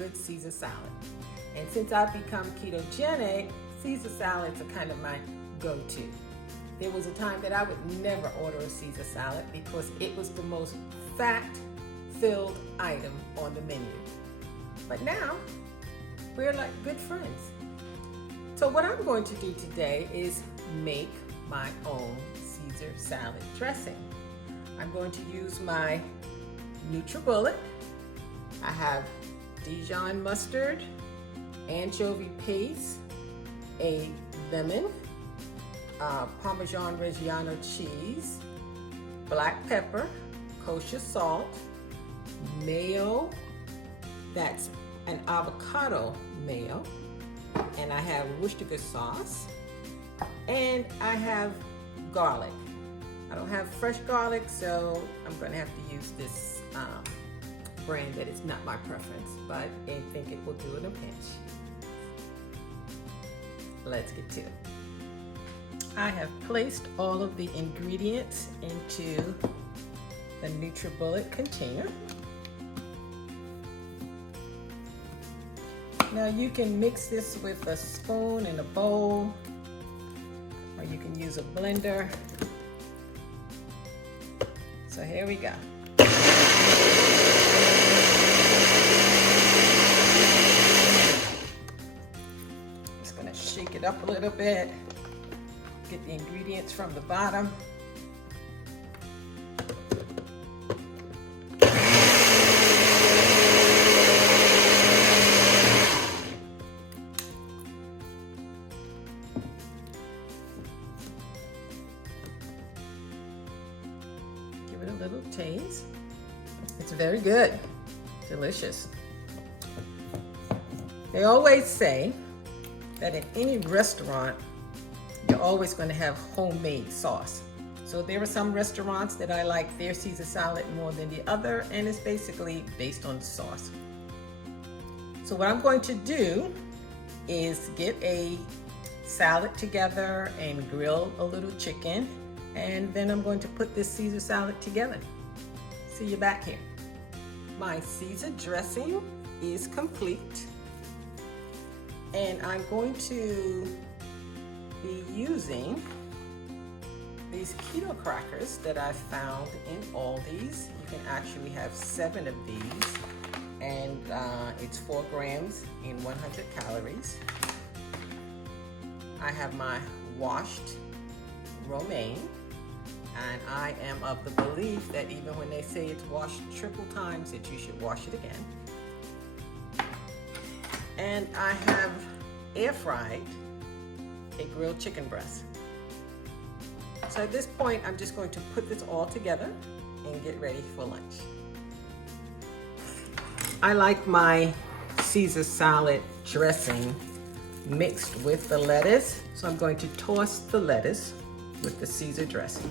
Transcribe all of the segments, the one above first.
good Caesar salad. And since I've become ketogenic, Caesar salads are kind of my go-to. There was a time that I would never order a Caesar salad because it was the most fat-filled item on the menu. But now, we're like good friends. So what I'm going to do today is make my own Caesar salad dressing. I'm going to use my NutriBullet. I have Dijon mustard, anchovy paste, a lemon, Parmesan Reggiano cheese, black pepper, kosher salt, mayo, that's an avocado mayo, and I have Worcestershire sauce, and I have garlic. I don't have fresh garlic, so I'm going to have to use this brand that is not my preference, but I think it will do in a pinch. Let's get to it. I have placed all of the ingredients into the NutriBullet container. Now you can mix this with a spoon and a bowl, or you can use a blender. So here we go. Just gonna shake it up a little bit. Get the ingredients from the bottom. Give it a little taste. It's very good, delicious. They always say that in any restaurant, you're always going to have homemade sauce. So there are some restaurants that I like their Caesar salad more than the other, and it's basically based on sauce. So what I'm going to do is get a salad together and grill a little chicken, and then I'm going to put this Caesar salad together. See you back here. My Caesar dressing is complete, and I'm going to be using these keto crackers that I found in Aldi's. You can actually have 7 of these, and it's 4 grams in 100 calories. I have my washed romaine, and I am of the belief that even when they say it's washed triple times, that you should wash it again. And I have air fried a grilled chicken breast. So at this point, I'm just going to put this all together and get ready for lunch. I like my Caesar salad dressing mixed with the lettuce, so I'm going to toss the lettuce with the Caesar dressing.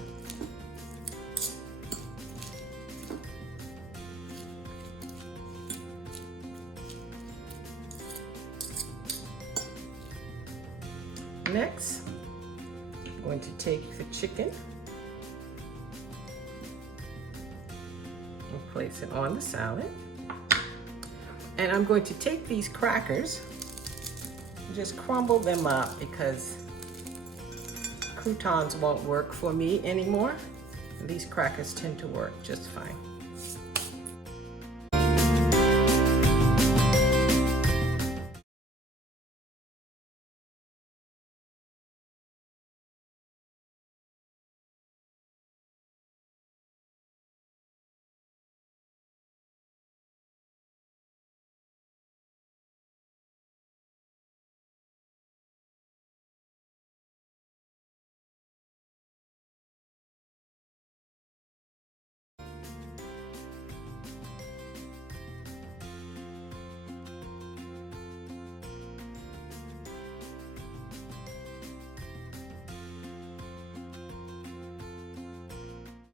Next, I'm going to take the chicken and place it on the salad. And I'm going to take these crackers and just crumble them up because croutons won't work for me anymore. These crackers tend to work just fine.